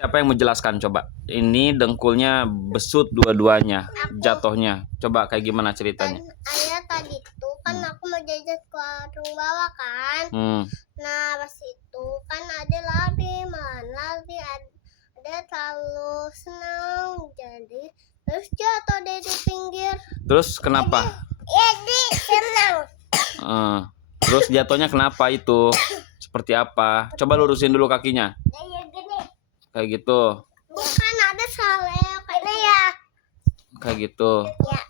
Siapa yang menjelaskan coba? Ini dengkulnya besut dua-duanya, jatuhnya. Coba kayak gimana ceritanya? Ayah tadi tuh kan aku mau jajan ke warung bawah kan. Nah pas itu kan ada lari, ada terlalu senang jadi terus jatuh deh di pinggir. Terus kenapa? Jadi senang. Terus jatuhnya kenapa itu? Seperti apa? Coba lurusin dulu kakinya. Kayak gitu. Bukan ada salah kayak ya. Kayak gitu. Ya.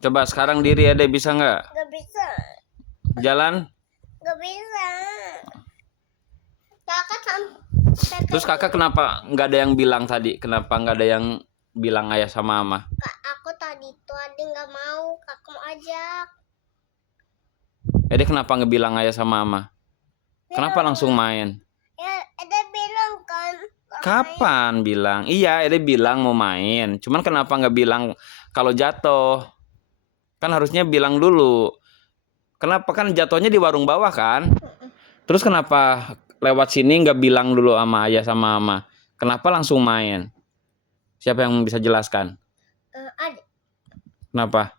Coba sekarang diri Ade bisa nggak? Gak bisa. Jalan? Gak bisa. Kakak Terus kakak kenapa nggak ada yang bilang tadi? Kenapa nggak ada yang bilang ayah sama mama? Aku tadi tuh Ade nggak mau, kakak mau ajak. Ade kenapa ngebilang ayah sama mama? Kenapa langsung main? Ya, Ade bilang kan. Kapan bilang? Iya, Ede bilang mau main. Cuman kenapa nggak bilang kalau jatuh? Kan harusnya bilang dulu. Kenapa kan jatuhnya di warung bawah kan? Terus kenapa lewat sini nggak bilang dulu sama ayah sama mama? Kenapa langsung main? Siapa yang bisa jelaskan? Ade. Kenapa?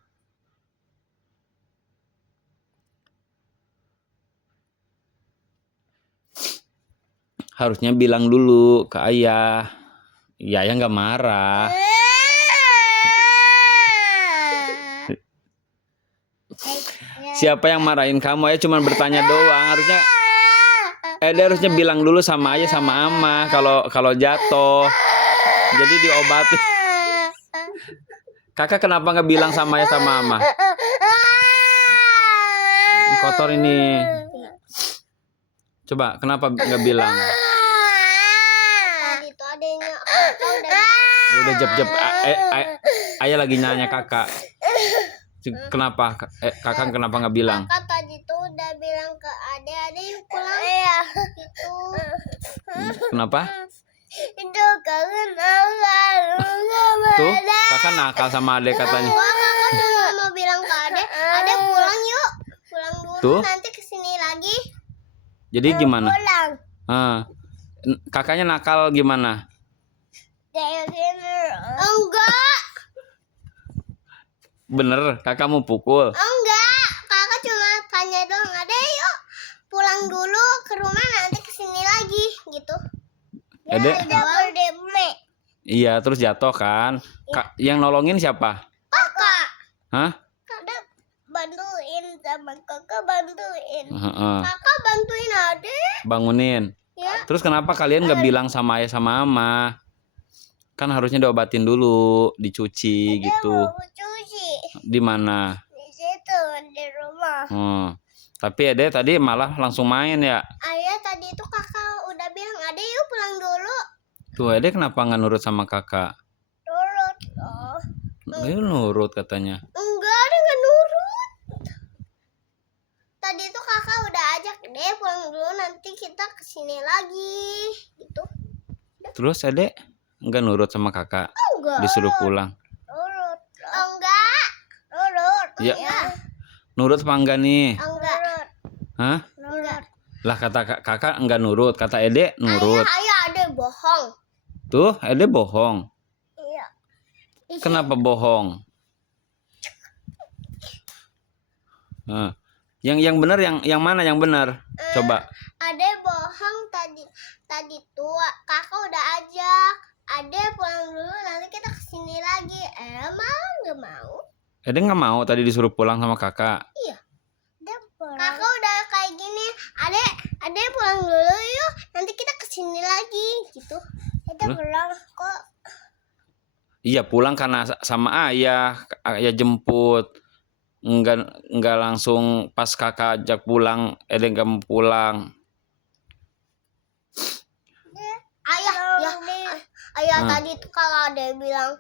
Harusnya bilang dulu ke ayah. Ya ayah nggak marah. Siapa yang marahin kamu? Ayah cuma bertanya doang. Harusnya harusnya bilang dulu sama ayah sama ama kalau jatuh. Jadi diobati. Kakak kenapa nggak bilang sama ayah sama ama? Kotor ini. Coba kenapa nggak bilang? Tadi tuh adanya Udah jep. Ayah lagi nanya kakak. Kenapa? Kakak kenapa nggak bilang? Kakak tadi tuh udah bilang ke Ade yuk pulang. Iya. Gitu. Kenapa? Itu kangen nakal. Tuh, kakak nakal sama Ade katanya. Kakak cuma mau bilang ke Ade pulang yuk. Pulang dulu Tuh. nanti kesini lagi. Jadi gimana? Pulang. Kakaknya nakal gimana? Enggak. Bener, kakak mau pukul? Enggak. Kakak cuma tanya doang. Ade yuk pulang dulu ke rumah nanti kesini lagi gitu. Ade? Ya, Iya, terus jatuh kan? Yang nolongin siapa? Kakak. Hah? Kakak bantuin sama kakak bantuin. Heeh. Kakak bantuin Ade. Bangunin. Ya. Terus kenapa kalian nggak bilang sama ayah sama mama? Kan harusnya diobatin dulu, dicuci gitu. Mau cuci Di mana? di situ di rumah. Tapi Ade tadi malah langsung main ya. Ayah tadi itu kakak udah bilang Ade yuk pulang dulu. Tuh Ade kenapa nggak nurut sama kakak? Nurut. Dia nurut katanya. Enggak, Ade nggak nurut. Tadi itu kakak udah ajak deh pulang dulu nanti kita kesini lagi gitu. Terus Ade nggak nurut sama kakak? Enggak. Disuruh pulang. Nurut. Enggak. Nurut. Ya. Nurut apa enggak nih? Enggak. Hah? Nurut. Lah kata kakak enggak nurut, kata Ede nurut. Ayah Ade bohong. Tuh, Ede bohong. Iya. Kenapa bohong? Yang benar yang mana yang benar? Coba. Ade bohong tadi tuh kakak udah ajak. Ade pulang dulu nanti kita kesini lagi. Emang nggak mau? Ede nggak mau tadi disuruh pulang sama kakak. Iya. Kakak udah kayak gini. Ade pulang dulu yuk. Nanti kita kesini lagi gitu. Ade pulang kok. Iya pulang karena sama ayah jemput. Enggak langsung pas kakak ajak pulang, Ede nggak mau pulang. Ayah tadi tuh kalau bilang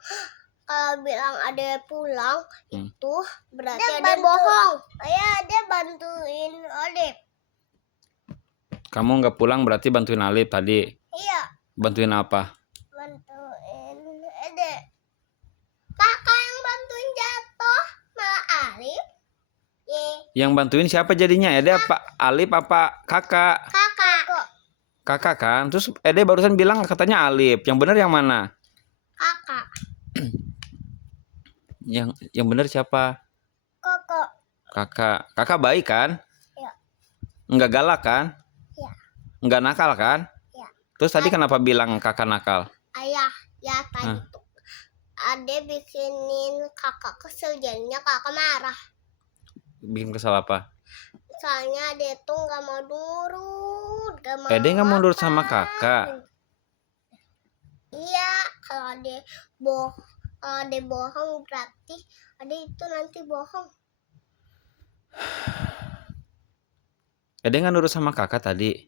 Ade pulang itu berarti Ade bohong. Ayah Ade bantuin Ade. Kamu nggak pulang berarti bantuin Alif tadi. Iya. Bantuin apa? Bantuin Ade. Kakak yang bantuin jatuh malah Alif. Yang bantuin siapa jadinya? Ede apa? Alif apa kakak? Kakak. Kakak kan. Terus Ede barusan bilang katanya Alif. Yang benar yang mana? Kakak. Yang benar siapa? Koko. Kakak. Kakak baik kan? Ya. Enggak galak kan? Ya. Enggak nakal kan? Ya. Terus tadi kenapa bilang kakak nakal? Ayah, ya tadi tuh. Ade bikinin kakak kesel, jadinya kakak marah. Bikin kesal apa? Soalnya Ade tuh nggak mau nurut, nggak mau. Ede nggak mau nurut sama makan. kakak. Iya, kalau Ade bohong berarti Ade itu nanti bohong. Ede nggak nurut sama kakak tadi.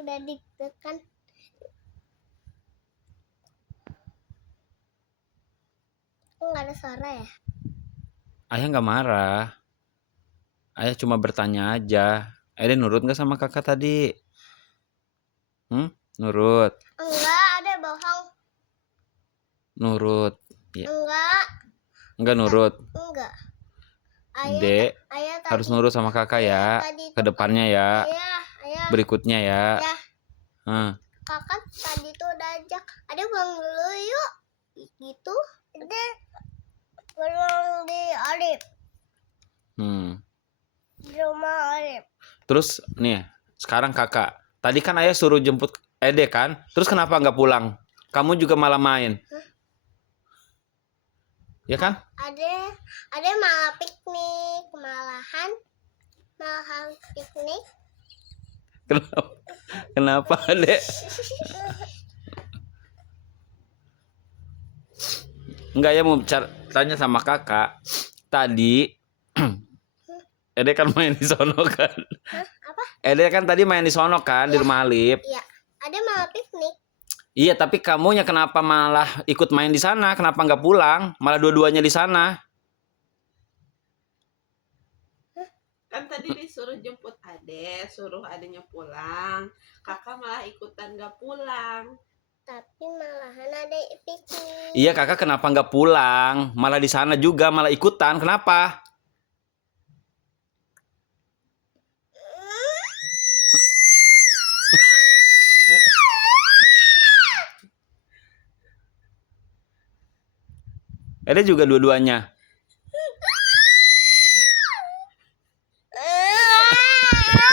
Udah ditekan. Kok nggak ada suara ya? Ayah nggak marah. Ayah cuma bertanya aja. Ede nurut nggak sama kakak tadi? Nurut. Enggak, Ade bohong. Nurut. Ya. Enggak nurut. Enggak. Dek, Ayah harus nurut sama kakak ya. Kedepannya ya. Ayah. Berikutnya ya. Kakak tadi tuh udah ajak. Ade pulang dulu yuk. Gitu. Ade pulang di Alif. Di rumah Alif. Terus nih, sekarang kakak. Tadi kan ayah suruh jemput Ede kan? Terus kenapa nggak pulang? Kamu juga malah main. Ya kan? Ade malah piknik, malahan piknik. Kenapa Ade? Enggak, ya mau tanya sama kakak. Tadi Ede kan main di sono kan? Apa? Ede kan tadi main di sono kan, di rumah Alif. Iya. Ade malah piknik. Iya, tapi kamunya kenapa malah ikut main di sana? Kenapa nggak pulang? Malah dua-duanya di sana. Kan tadi disuruh jemput Ade, suruh adenya pulang. Kakak malah ikutan gak pulang. Tapi malahan Ade piknik. Iya, kakak kenapa nggak pulang? Malah di sana juga, malah ikutan. Kenapa? Ede juga dua-duanya.